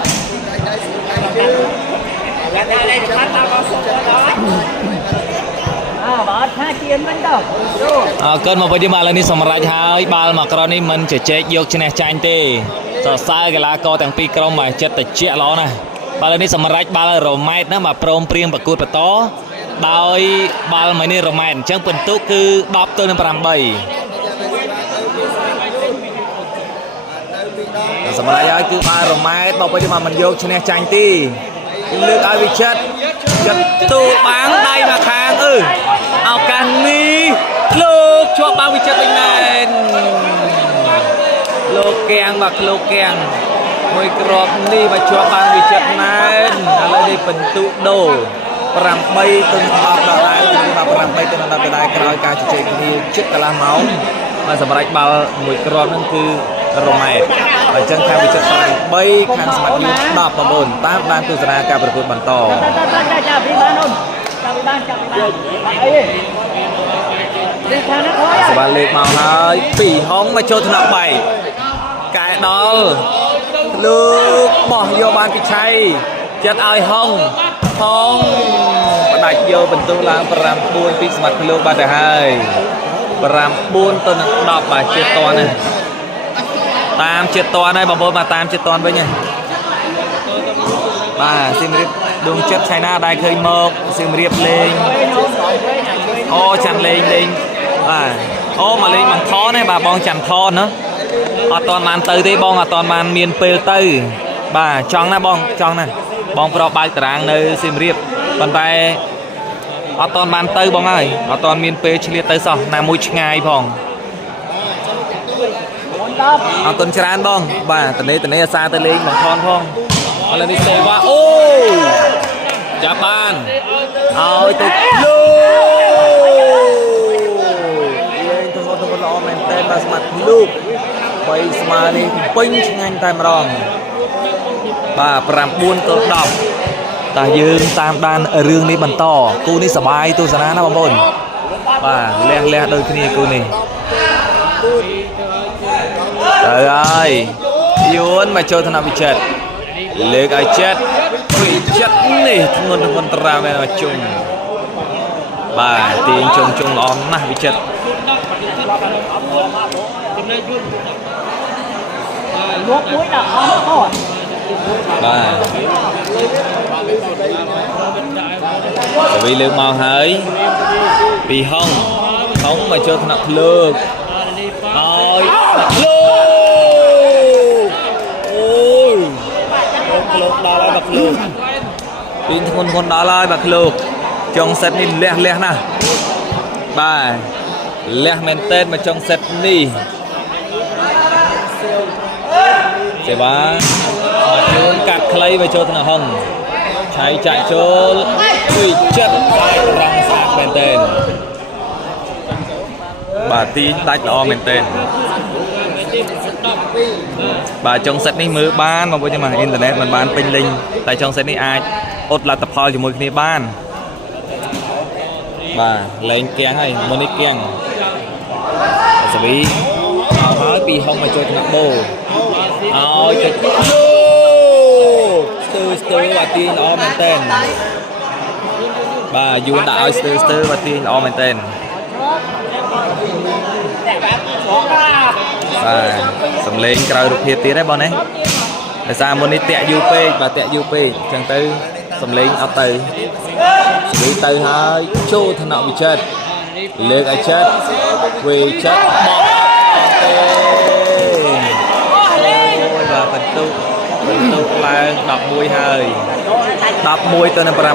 bỏ tha chiên bên đâu កើមកវិញមកឥឡូវនេះសម្រាប់ហើយបាល់មកក្រនេះមិនជជែកយកឈ្នះចាញ់ទេសរសើរកីឡាករទាំងពីរក្រុមមកចិត្តតិចល្អណាស់បាល់នេះសម្រាប់បាល់រ៉ូម៉ែតណាមកព្រមព្រៀងប្រកួតបន្តដោយបាល់មួយនេះរ៉ូម៉ែតអញ្ចឹងពិន្ទុគឺ10ទល់នឹង8 សម្រាប់ហើយគឺបាល់រ៉ូម៉ែតបើវិញមកមិនយកឈ្នះចាញ់ទេលើកឲ្យវាចិត្តទូបាំងដៃមកខាងឱកាសនេះលោកជាប់បាំងវាចិត្តវិញមែនលោកកៀងមកលោកកៀងមួយគ្រាប់នេះមកជាប់បាំងវាចិត្តមែនឥឡូវនេះពិន្ទុដូរ8ទល់10ដដែលគឺ8ទល់10ដដែលក្រោយការជជែកគ្នាជិតកន្លះម៉ោងហើយសម្រាប់បាល់មួយគ្រាប់ហ្នឹងគឺរ៉ូម៉ែតអញ្ចឹងខាងវិចិត្រ8ខាងសមត្ថយួន19តាមបានទស្សនាការប្រកួតបន្តសបាលេខមកហើយពីហុងមកចូលថ្នាក់បែកកែដល់លោកបោះយកបានពីឆៃចិត្តឲ្យហុងបដាច់យកបន្ទូឡើង5-4ពីសមត្ថលោកបាត់ទៅហើយ9ទៅនឹង10បាទជាតនណាតាមចិត្តតនហើយបងប្អូនមកតាមចិត្តតនវិញហើយបាទសៀមរាបដួងចិត្តឆៃណាដែលឃើញមកសៀមរាបលេងអូចាំលេងបាទអូមកលេងបង្ខនេះបាទបងចាំខណាអត់តន់បានទៅទេបងអត់តន់បានមានពេលទៅបាទចង់ណាបងចង់ណាបងប្រុសបើកតារាងនៅសៀមរាបប៉ុន្តែអត់តន់បានទៅបងហើយអត់តន់មានពេលឆ្លៀតទៅសោះណាមួយឆ្ងាយផងអរគុណច្រើនបងបាទតនេអាសាទៅលេងបង្ខនផងឥឡូវនេះសេវាអូចាប់បានឲ្យទៅលោកលេងទៅល្អមែនតើបាទស្មាត់លោក3ស្មើនេះពេញឆ្ងាញ់តែម្ដងបាទ9ទៅ10តែយើងតាមដានរឿងនេះបន្តគូនេះសបាយទស្សនាណាបងប្អូនបាទលះដូចគ្នាគូនេះទៅហើយយួនមកចូលថ្នាក់វិចិត្រលើកឲ្យចិត្តវិចិត្រនេះធ្ងន់ត្រាមែនមកជុំបាទទាញជុំល្អណាស់វិចិត្រលោកមួយដាក់អស់ហត់បាទសវីលើកមកហើយពីហុងមកចូលថ្នាក់ភ្លើកឲ្យលោកដល់ហើយបាក់ឃ្លោកពីធ្ងន់ដល់ហើយបាក់ឃ្លោកចុងសិតនេះលះណាស់បាទលះមែនតើមកចុងសិតនេះសេវាយួនកាត់ខ្លីមកចូលថ្នាក់ហុងឆៃចាក់ចូលជួយចិត្តរងសាមែនតើបាទទីដាច់ល្អមែនតើបាទចុងសិតនេះមើលបានមកវិញមកអ៊ីនធឺណិតមិនបានពេញលេញតែចុងសិតនេះអាចអត់លទ្ធផលជាមួយគ្នាបានបាទលេងគៀងហើយមុននេះគៀងសវីឲ្យពីហុងមកជួយថ្នាក់បូឲ្យទៅ tư và tiênល្អមែនតើបាទយួនដាក់ឲ្យស្ទើរvà tiênល្អមែនតើបាទសំឡេងក្រោយរូបភាពទៀតហ្នឹងបងណាដោយសារមុននេះតាក់យូរពេកបាទតាក់យូរពេកអញ្ចឹងទៅសំឡេងអត់ទៅនិយាយទៅហើយចូលឋានៈវិចិត្រលើកឲ្យចិត្តវិចិត្របោះទេអូយបាទបន្ទុកឡើង11ហើយ11ទៅនឹង5 4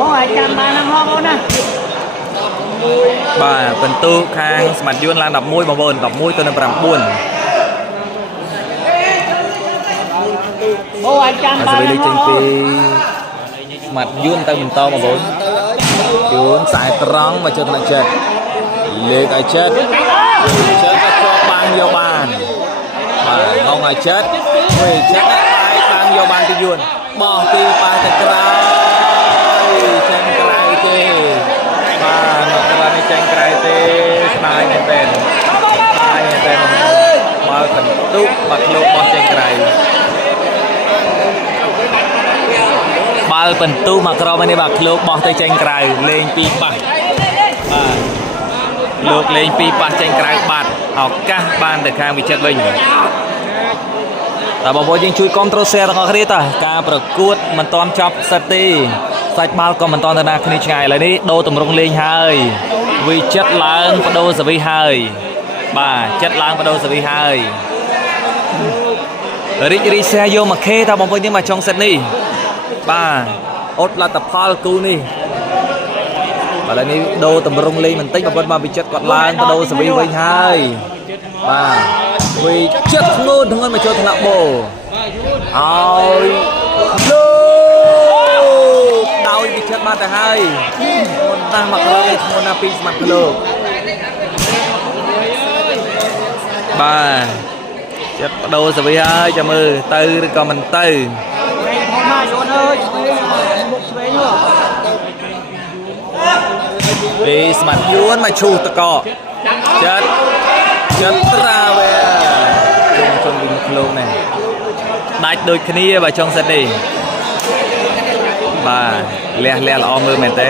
អូអាចាំបានហ្នឹងហងអូនណា បាទបន្ទុកខាងស្មាត់យួនឡើង11បងប្អូន11ទៅនឹង9 អូអាចាំ ហើយ បា ស ន វេលេខចេញពីស្មាត់យួនទៅបន្តបងប្អូនយួនខ្សែត្រង់មកចូលថ្នាក់ចិត្តលើកឲ្យចិត្តក៏ជាប់បាំងយកបានបាទងងឲ្យចិត្តវិញចិត្តបាយបាំងយកបានទីយួនបោះទីប៉ះទៅក្រៅចេញក្រៅទេបាទមកក្រៅនេះចេញក្រៅទេស្ដាយមែនតើបើបន្ទុកបាក់លោកបោះចេញក្រៅបើបន្ទុកមកក្រោមនេះបាទលោកបោះទៅចេញក្រៅលេង2ប៉ះបាទលោកលេង2ប៉ះចេញក្រៅបាត់ឱកាសបានទៅខាងវិចិត្រវិញតែបងប្អូនយើងជួយ Control Share ទាំងអស់គ្នាតើការប្រកួតមិនទាន់ចប់សិតទេសាច់បាល់ក៏មិនទាន់ទៅណាគ្នាឆ្ងាយឥឡូវនេះដូរទម្រង់លេងហើយវិចិត្រឡើងបដូរសវិហើយបាទចិត្តឡើងបដូរសវិហើយរីករាយសែយកមកខេតើបងប្អូនយើងមកចុងសិតនេះបាទអត់លទ្ធផលគូនេះឥឡូវនេះដូរតម្រង់លេងបន្តិចបងប្អូនមកវិចិត្រគាត់ឡើងបដូរសវិវិញហើយបាទវិចិត្រធ្ងន់មកចូលថ្នាក់បោឲ្យលោកដោយវិចិត្របានទៅហើយមុនតាំងមកលើធ្ងន់ណាពីស្មាត់លោកបាទចិត្តបដូរសវិហើយចាំមើលទៅឬក៏មិនទៅមកយួនអើយមុខស្វែងហ៎ ពីស្មាត់យួនមកឈូសតកចិត្តត្រាវែជុំវិញខ្លួននេះដាច់ដូចគ្នាបើចុងសិតនេះបាទលះល្អមើលមែនតើ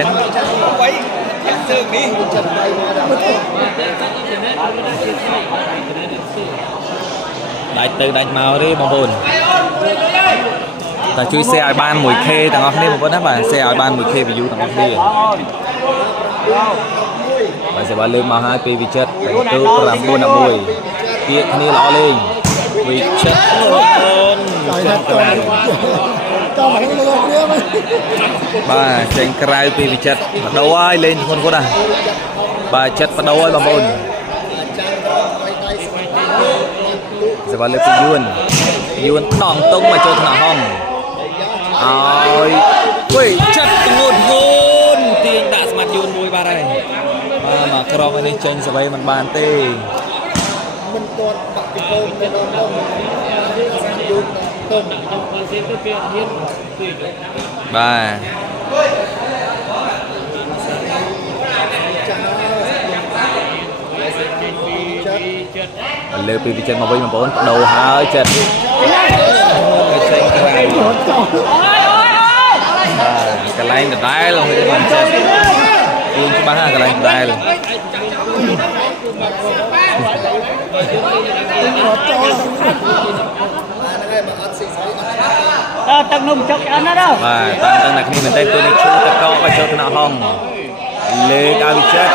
ដាច់ទៅដាច់មកទេបងប្អូនតែជួយ share ឲ្យបាន 1k ទាំងអស់គ្នាបងប្អូនណាបាទ share ឲ្យបាន 1k view ទាំងអស់គ្នាបាទសេវាលើកមកហើយពីវិចិត្រទៅ9 11ពាក្យគ្នាល្អលេងវិចិត្របងប្អូនបាទចេញក្រៅពីវិចិត្របដូរហើយលេងធ្ងន់គាត់ណាបាទចិត្តបដូរហើយបងប្អូនសេវាលើកពីយួនដងតុងមកចូលថ្នាក់ហំឲ្យវិចិត្រធ្ងន់ទាញដាក់ស្មាត់យួនមួយបាទហើយបាទមកក្រមនេះចេញសវ័យមិនបានទេមិនទាន់បាក់ពីកូនទៅដល់ទៅយូរទៅដល់គាត់ទៀតទៅគេហ៊ានបាទលើពីវិចិត្រមកវិញបងប្អូនបដូរហើយចិត្តចេញក្រៅកន្លែងដដែលហ្នឹងមិនចេះគូនច្បាស់កន្លែងដដែលទឹកនំចុកអត់ណាđâuបាទតាំងតែគ្នាមែនតើពេលនេះឈូតកក៏ចូលថ្នាក់ហងលើកឲ្យវិចិត្រ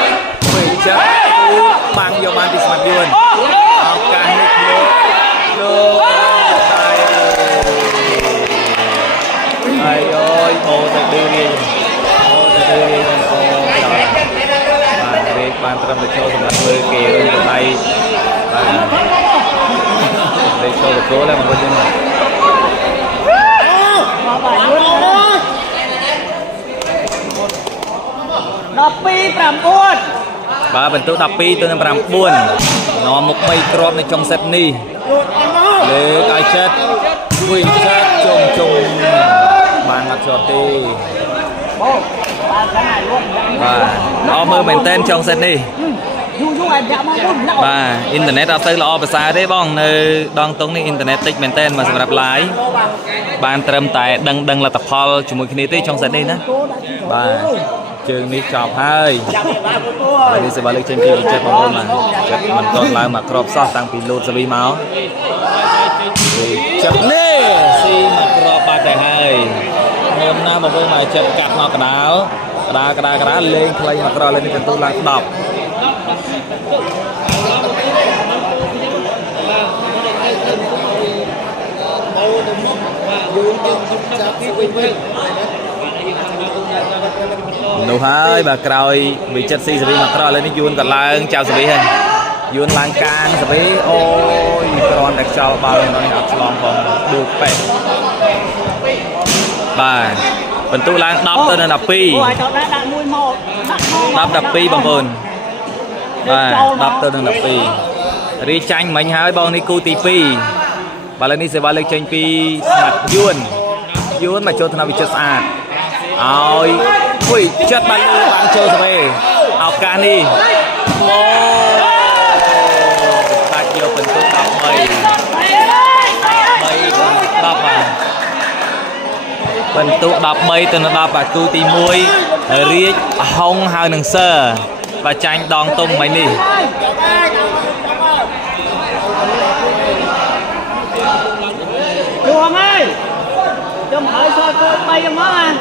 បាំងយកបានពីស្មាត់យួនឱកាសនេះលោកហើយអើយអូទៅឌឺរៀងអូបាទរេកបានត្រឹមតែចូលសម្រាប់មើលគេឬដៃបាទលេខចូលទៅគោលហើយបងប្អូនយើងមកបាទយួន12 9បាទបន្ទុក12ទៅនឹង9នាំមុខ3គ្រាប់នៅចុងសេតនេះលើកឲ្យចិត្តវិចិត្រជុំបានមកជាប់ទេបងបានខាងណាយួនបាទអស់មើលមែនតែនចុងសេតនេះ em dạ mà không lậu បាទអ៊ីនធឺណិតអត់ទៅល្អប្រសើរទេបងនៅដងតុងនេះអ៊ីនធឺណិតតិចមែនតើមកសម្រាប់ live បានត្រឹមតែដឹងលទ្ធផលជាមួយគ្នាទេចុងសិននេះណាបាទជើងនេះចប់ហើយហើយនេះសេវាលើកចេញពីចិត្តបងប្អូនណាចិត្តមិនតន់ឡើងមកក្របសោះតាំងពីលូតសេវីមកចិត្តនេះស៊ីមកក្របបាត់ទៅហើយមើលណាបងប្អូនមកចិត្តកាត់មកកដាលលេងខ្លីមកក្រលេងនេះកន្ទូឡើង10 នោះហើយបាទក្រោយវិចិត្រស៊ីសេរីមកក្រោយឥឡូវនេះយួនក៏ឡើងចៅសេរីហើយយួនឡើងកាងសេរីអូយគ្រាន់តែខ្យល់បាល់នេះអត់ឆ្លងផងដួលពេកបាទបន្ទុកឡើង10ទៅ12 10 12បងប្អូនបាទ10ទៅ12រីចាញ់មិញហើយបងនេះគូទី2បាទឥឡូវនេះសេវាលើកចេញពីស្មាត់យួនមកចូលថ្នាក់វិចិត្រស្អាតឲ្យអុយចិត្តបានលើបានចូលស្វេឱកាសនេះអូបាច់យកបន្ទុក13 បាទបន្ទុក13ទៅ10បាទគូទី1រាជហុងហើយនឹងសើបាទចាញ់ដងតុងមិញនេះĐường ơi Đừng hỏi sao cô bay cho nó à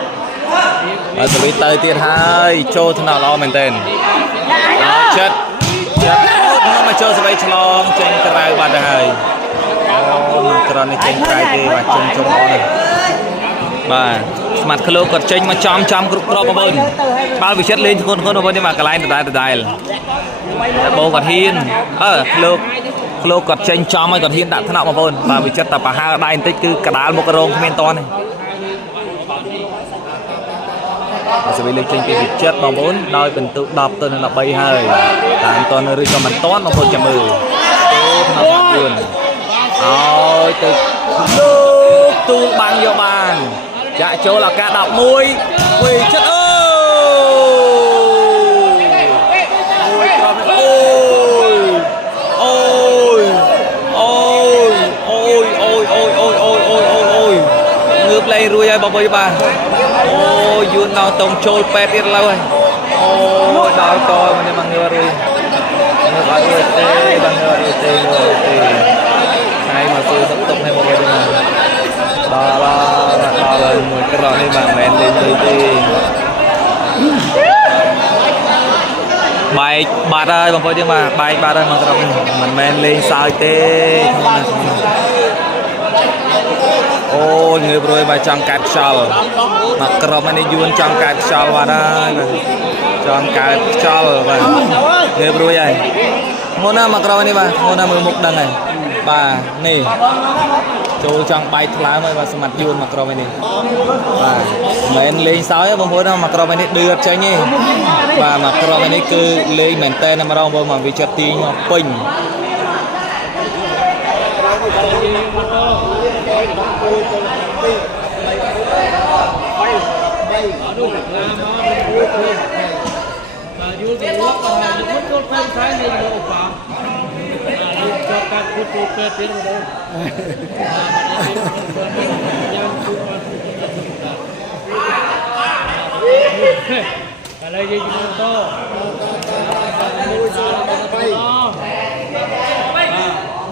អត់ទៅទៀតហើយចូលថ្នាក់ល្អមែនទែនចិត្តមកចូលស្វ័យឆ្លងចេញក្រៅបាត់ទៅហើយអូមកក្រនេះចេញក្រៅទេបាទជុំល្អណាស់បាទស្មាត់ក្លោកគាត់ចេញមកចំគ្រប់គ្រាប់បងប្អូនបាល់វិចិត្រលេងធ្ងន់បងប្អូននេះមកកន្លែងដដែលតែបងគាត់ហ៊ានក្លោកគាត់ចេញចំឲ្យគាត់ហ៊ានដាក់ថ្នាក់បងប្អូនបាទវិចិត្រតែប្រហើរដៃបន្តិចគឺកដាលមុខរងគ្មានតន់ទេសេវីលើកចេញពីវិចិត្របងប្អូនដោយបន្ទុក10ទៅ13ហើយតាមតន់ឬក៏មិនតន់បងប្អូនចាំមើលអូថ្នាក់យួនឲ្យទៅលោកទូលបាំងយកបានចាក់ចូលឱកាស11វិចិត្រមួយគ្រាប់អូយងើបលេងរួចហើយបងប្អូនបាទអូយួនដល់តងចូលពេទ្យទៀតឡើយអូដល់តមកនេះមកងើបរួចងើបឲ្យរួចទេបងងើបរួចទេហើយមកសួរសុខទុក្ខនេះបងប្អូនដល់មួយក្រោយនេះមិនមែនលេងទេបែកបាត់ហើយបងប្អូនយើងបាទបែកបាត់ហើយមកក្រោយមិនមែនលេងសើចទេអូងើបរួយបាទចង់កាត់ខ្យល់មកក្រមនេះយួនចង់កាត់ខ្យល់បាត់ហើយចង់កាត់ខ្យល់បាទងើបរួយហើយមុនណាមកក្រមនេះបាទមុនណាមើលមុខដឹងហើយបាទនេះចូលចង់បែកថ្លើមហើយបាទស្មាត់យួនមកក្រមនេះបាទមិនលេងសើចបងប្អូនមកក្រមនេះឌឺអត់ចេញទេបាទមកក្រមនេះគឺលេងមែនតើម្ដងបងមកវាចិត្តទាញមកពេញ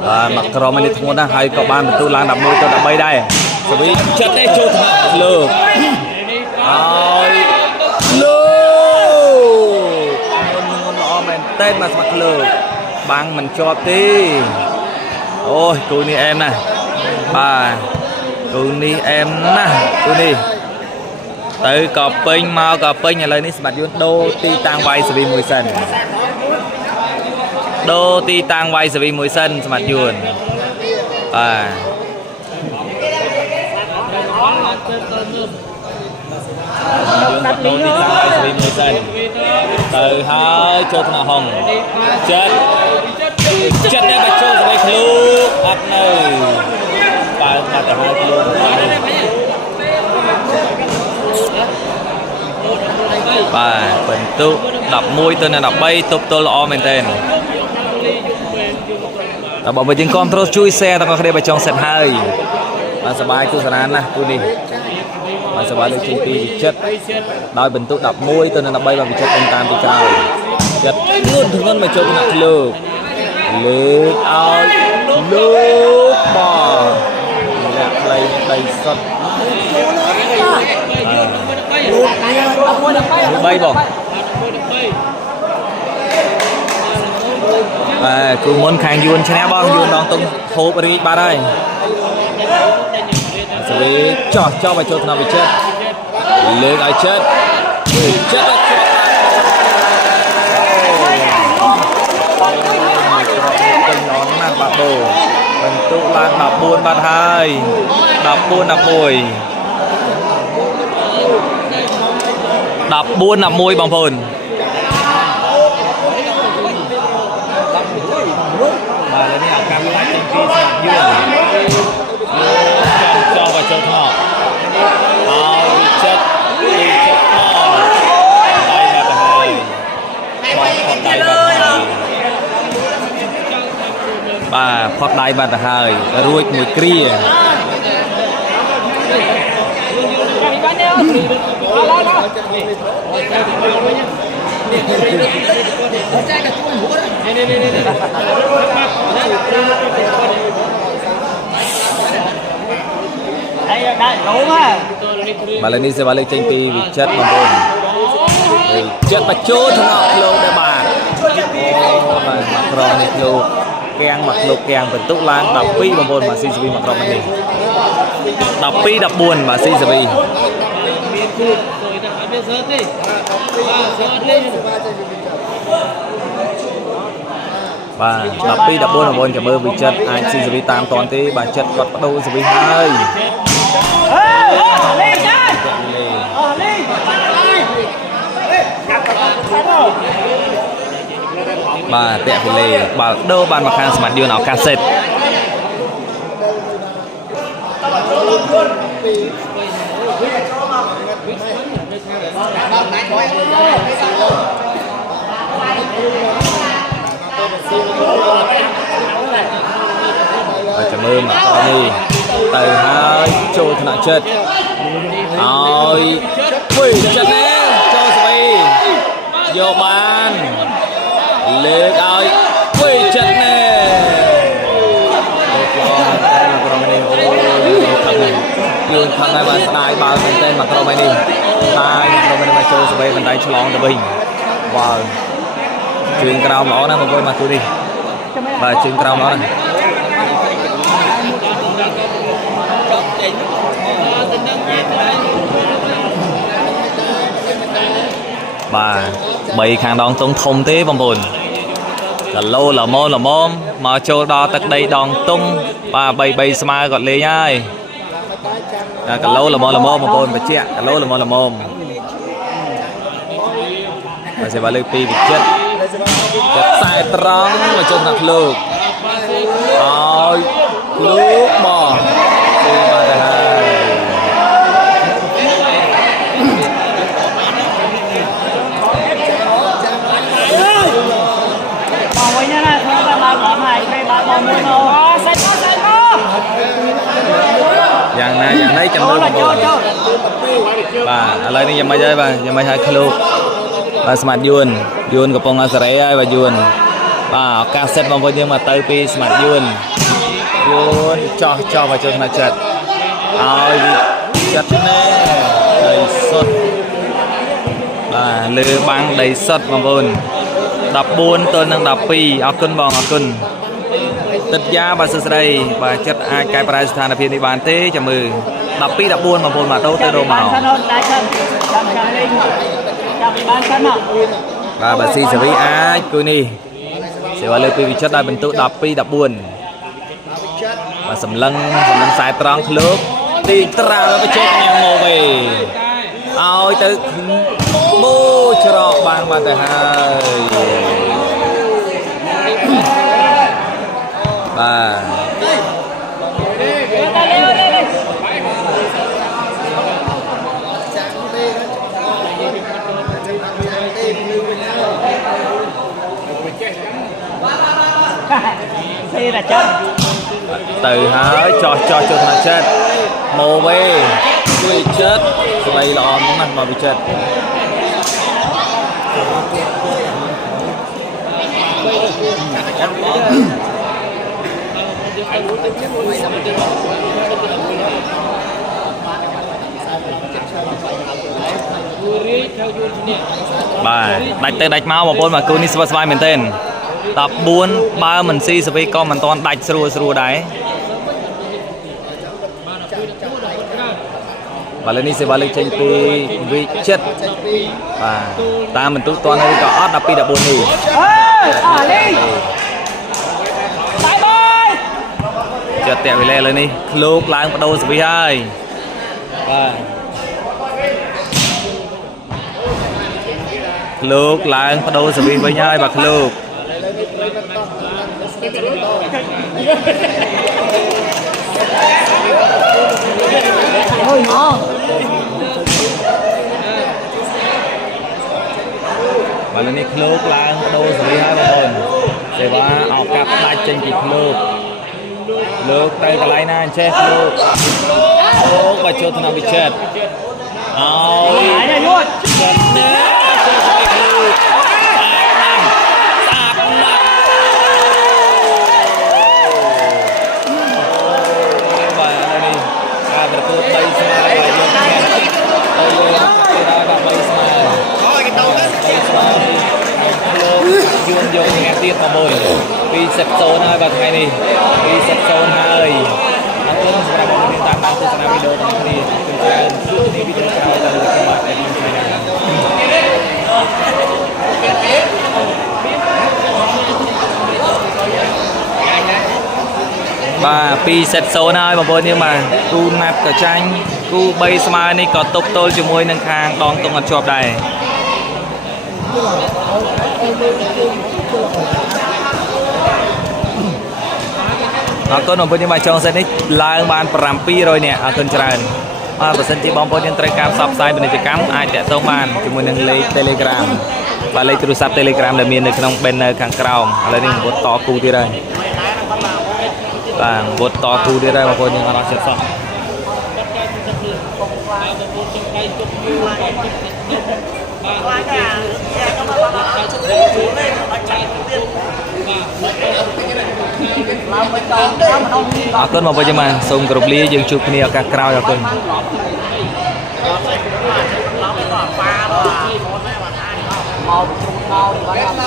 បាទមកក្រមនេះធ្ងន់ណាស់ហើយក៏បានបន្ទូឡើង11ទៅ13ដែរសវីចិត្តនេះចូលថ្នាក់លើកហើយលើកល្អមែនតើមកស្មាត់លើកបាំងមិនជាប់ទេអូយគូនេះអែមណាស់បាទគូនេះអែមណាស់គូនេះទៅក៏ពេញមកក៏ពេញឥឡូវនេះស្មាត់យួនដូរទីតាំងវាយសវីមួយសិនដូរទីតាំងវាយសវីមួយសិនស្មាត់យួនបាទដូរទីតាំងវាយសវីមួយសិនទៅហើយចូលថ្នាក់ហុងចិត្តនេះមកចូលសវីឃ្លូអត់នៅបើបាត់ទៅហើយឃ្លូ បាទបន្ទុ11ទៅនឹង13ទប់ទល់ល្អមែនទែនតែបើយើងគ្រប់ត្រូលជួយ share ទាំងអស់គ្នាបើចង់សិតហើយបាទសប្បាយទស្សនាណាស់គូនេះបាទសប្បាយលើកចេញពីវិចិត្រដោយបន្ទុ11ទៅនឹង13បាទវិចិត្រតាមពីក្រោយចិត្តលឿនធ្ងន់មកចូលថ្នាក់លើកលើកឲ្យលោកបងលាក់ផ្លៃដីសុទ្ធ3បងបាទគូមុនខាងយួនឈ្នះបងយួនដងតុងហូបរីកបាត់ហើយសវីចោះមកចូលថ្នាក់វិចិត្រលើកឲ្យចិត្តចិត្តបាត់បូបន្ទុកឡើង14បាត់ហើយ14 11 14 11បងប្អូនបាទឥឡូវនេះឱកាសផ្លាច់ចេញពីស្មាត់យួនចោះមកចូលថតឲ្យចិត្តបាទផតដៃបាត់ទៅហើយរួចមួយគ្រាបាទលើនេះសេវាលើកចេញពីវិចិត្របងប្អូនចិត្តបញ្ចូលថ្នាក់ឃ្លោកដែរបាទបាទមកក្រនេះឃ្លោកគាំងមកឃ្លោកគាំងបន្ទុកឡើង12បងប្អូនបាទស៊ីសវីមកក្រនេះ12 14បាទស៊ីសវីបាទ12 14បងប្អូនចាំមើលវិចិត្រអាចស៊ីសវីតាមតាន់ទេបាទចិត្តគាត់បដូរសវីហើយបាទតាក់ពីលេបាល់ដូរបានមកខាងស្មាត់យួនឱកាសសេតចាំមើលមកនេះទៅហើយចូលថ្នាក់ចិត្តឲ្យវិញចិត្តនេះចូលស្វីយកបានលើកឲ្យវិញចិត្តនេះលោកល្អតែមកក្រុមនេះអូយយើងខាងហើយបានស្ដាយបាល់មែនទែនមកក្រុមនេះតែក្រុមនេះមកចូលស្វីបណ្ដៃឆ្លងទៅវិញបាទជើងក្រោមល្អណាស់បងប្អូនមកគូនេះបាទជើងក្រោមល្អណាស់បាទ3ខាងដងតុងធំទេបងប្អូនគីឡូល្មមមកចូលដល់ទឹកដីដងតុងបាទ3 ស្មើគាត់លេងហើយតែគីឡូល្មមបងប្អូនបញ្ជាក់គីឡូល្មបាទសេវាលើកពីវិចិត្រចិត្តខ្សែត្រង់មកចូលដល់លោកឲ្យលោកមកទីមកទៅហើយបងវិញណាធ្វើតែបាល់បងហើយពេលបាល់បងមួយអូសេតយ៉ាងណាយ៉ាងណីចាំមើលបងប្អូនបាទឥឡូវនេះយ៉ាងម៉េចហើយបាទយ៉ាងម៉េចហើយឃ្លោកបាទស្មាត់យួនកំពុងអាសេរីហើយបាទយួនបាទឱកាសសិតបងប្អូនយើងមកទៅពីស្មាត់យួនចោះមកចូលថ្នាក់ចិត្តឲ្យចិត្តណែដីសុទ្ធបាទលើបាំងដីសុទ្ធបងប្អូន14 ទល់នឹង 12អរគុណបងអរគុណទឹកយ៉ាបាទសួស្ដីបាទចិត្តអាចកែប្រែស្ថានភាពនេះបានទេចាំមើល12 14បងប្អូនមកទៅរមកបាទស៊ីសេវីអាចគូនេះសេវាលើកពីវិចិត្រដោយបន្ទុក12 14បាទសម្លឹងខ្សែត្រង់ឃ្លោកទីត្រាល់ទៅជោគញ៉ាំមកវិញឲ្យទៅបូច្រកបានទៅហើយបាទ Thế là chân. từ hỡi cho thằng chết mồ về đuôi chết tụi bay lò muốn ăn mà bị chết bà đạch tới đạch máu mà bốn mà cứ ní sờ sờ mình tên tập 4 ba mình si sờ con mình toàn đạch sờ đấy và lên đi sẽ vào lên trên vị chất và ta mình tụi toàn hay có ót đập pi đập bồn đi chợt tẹo về lên đi lúc láng bắt đầu sẽ bị hai và lúc láng bắt đầu sẽ bị với nhau và lúc Ôi nó. và lên đi lúc láng bắt đầu sẽ bị hai bồn sẽ va ở cặp tay trên kịch lúc tay cái lái này chết lúc và cho thằng nào bị chết ôi chết nữa berikut bayi semua bayi Jun nghe tiếng mà bồi vì sập sồn hai và ngày này vì sập sồn hai aku seberapa permintaan aku sana video ini kerjaan ini video kita dari kemarin bà pi sệt số này bà bôi nhưng mà cu nát cả tranh cu bay smile này có tục tôi cho môi nâng khang đón tung ngặt chọp này con ông bôi nhưng mà trong sân ấy là bàn pram pi rồi nè con tràn và sân chỉ bóng bôi nhưng trai cam sập sai bên này cắm ai để tông bàn cho môi nâng lấy telegram và lấy từ sắp telegram để miền được trong bên khang cào là đi một to cu đi đây và một to thu đi đây mà coi như nó sẽ xong con mà bây giờ mà xong group ly dừng chụp nia các crowd ya con